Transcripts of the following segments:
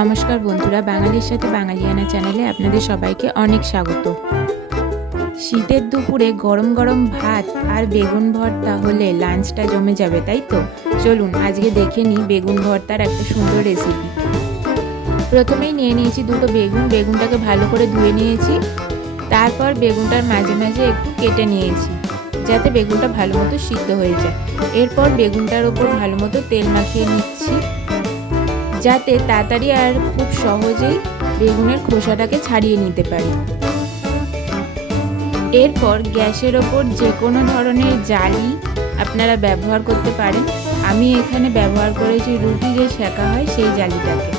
নমস্কার বন্ধুরা, বাঙালির সাথে বাঙালিয়ানা চ্যানেলে আপনাদের সবাইকে অনেক স্বাগত। শীতের দুপুরে গরম গরম ভাত আর বেগুন ভর্তা হলে লাঞ্চটা জমে যাবে, তাই তো? চলুন আজকে দেখে নিই বেগুন ভর্তার একটা সুন্দর রেসিপি। প্রথমেই নিয়ে নিয়েছি দুটো বেগুনটাকে ভালো করে ধুয়ে নিয়েছি। তারপর বেগুনটার মাঝে মাঝে একটু কেটে নিয়েছি যাতে বেগুনটা ভালো মতো সিদ্ধ হয়ে যায়। এরপর বেগুনটার ওপর ভালো মতো তেল মাখিয়ে নিচ্ছি যাতে তাড়াতাড়ি আর খুব সহজেই বেগুনের খোসাটাকে ছাড়িয়ে নিতে পারি। এরপর গ্যাসের ওপর যে কোনো ধরনের জালি আপনারা ব্যবহার করতে পারেন। আমি এখানে ব্যবহার করেছি রুটি যে সেঁকা হয় সেই জালিটাকে।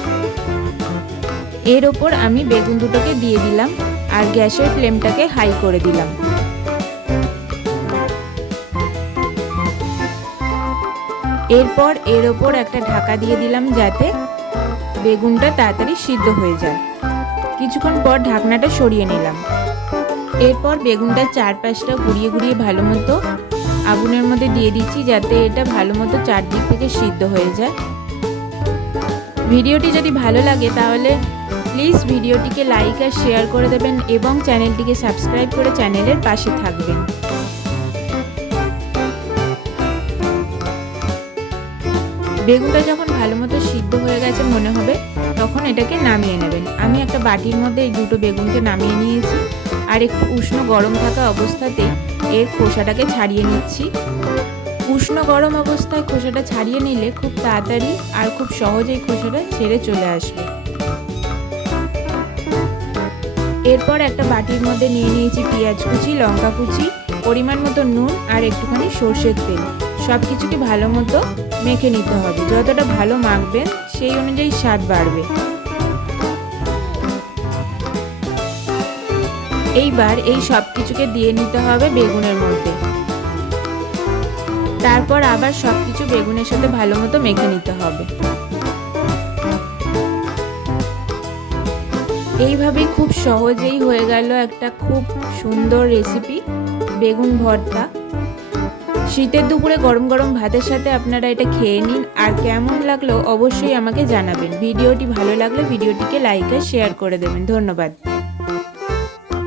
এর ওপর আমি বেগুন দুটোকে দিয়ে দিলাম আর গ্যাসের ফ্লেমটাকে হাই করে দিলাম। এরপর এর ওপর একটা ঢাকা দিয়ে দিলাম যাতে বেগুনটা তাড়াতাড়ি সিদ্ধ হয়ে যায়। কিছুক্ষণ পর ঢাকনাটা সরিয়ে নিলাম। এরপর বেগুনটা চারপাশটা ঘুরিয়ে ঘুরিয়ে ভালো মতো আগুনের মধ্যে দিয়ে দিচ্ছি যাতে এটা ভালো মতো চারদিক থেকে সিদ্ধ হয়ে যায়। ভিডিওটি যদি ভালো লাগে তাহলে প্লিজ ভিডিওটিকে লাইক আর শেয়ার করে দেবেন এবং চ্যানেলটিকে সাবস্ক্রাইব করে চ্যানেলের পাশে থাকবেন। বেগুনটা যখন ভালো মতো সিদ্ধ হয়ে গেছে মনে হবে তখন এটাকে নামিয়ে নেবেন। আমি একটা বাটির মধ্যে এই দুটো বেগুনকে নামিয়ে নিয়েছি আর একটু উষ্ণ গরম থাকা অবস্থাতেই এর খোসাটাকে ছাড়িয়ে নিচ্ছি। উষ্ণ গরম অবস্থায় খোসাটা ছাড়িয়ে নিলে খুব তাড়াতাড়ি আর খুব সহজেই খোসাটা ছেড়ে চলে আসবে। এরপর একটা বাটির মধ্যে নিয়ে নিয়েছি পেঁয়াজ কুচি, লঙ্কা কুচি, পরিমাণ মতো নুন আর একটুখানি সর্ষের তেল। সব কিছুকে ভালো মতো মেখে নিতে হবে। যতটা ভালো মাখবেন সেই অনুযায়ী স্বাদ বাড়বে। এইবার এই সব কিছুকে দিয়ে নিতে হবে বেগুনের মধ্যে। তারপর আবার সব কিছু বেগুনের সাথে ভালো মতো মেখে নিতে হবে। এইভাবেই খুব সহজেই হয়ে গেল একটা খুব সুন্দর রেসিপি, বেগুন ভর্তা। শীতের দুপুরে গরম গরম ভাতের সাথে আপনারা এটা খেয়ে নিন আর কেমন লাগলো অবশ্যই আমাকে জানাবেন। ভিডিওটি ভালো লাগলে ভিডিওটিকে লাইক আর শেয়ার করে দেবেন। ধন্যবাদ।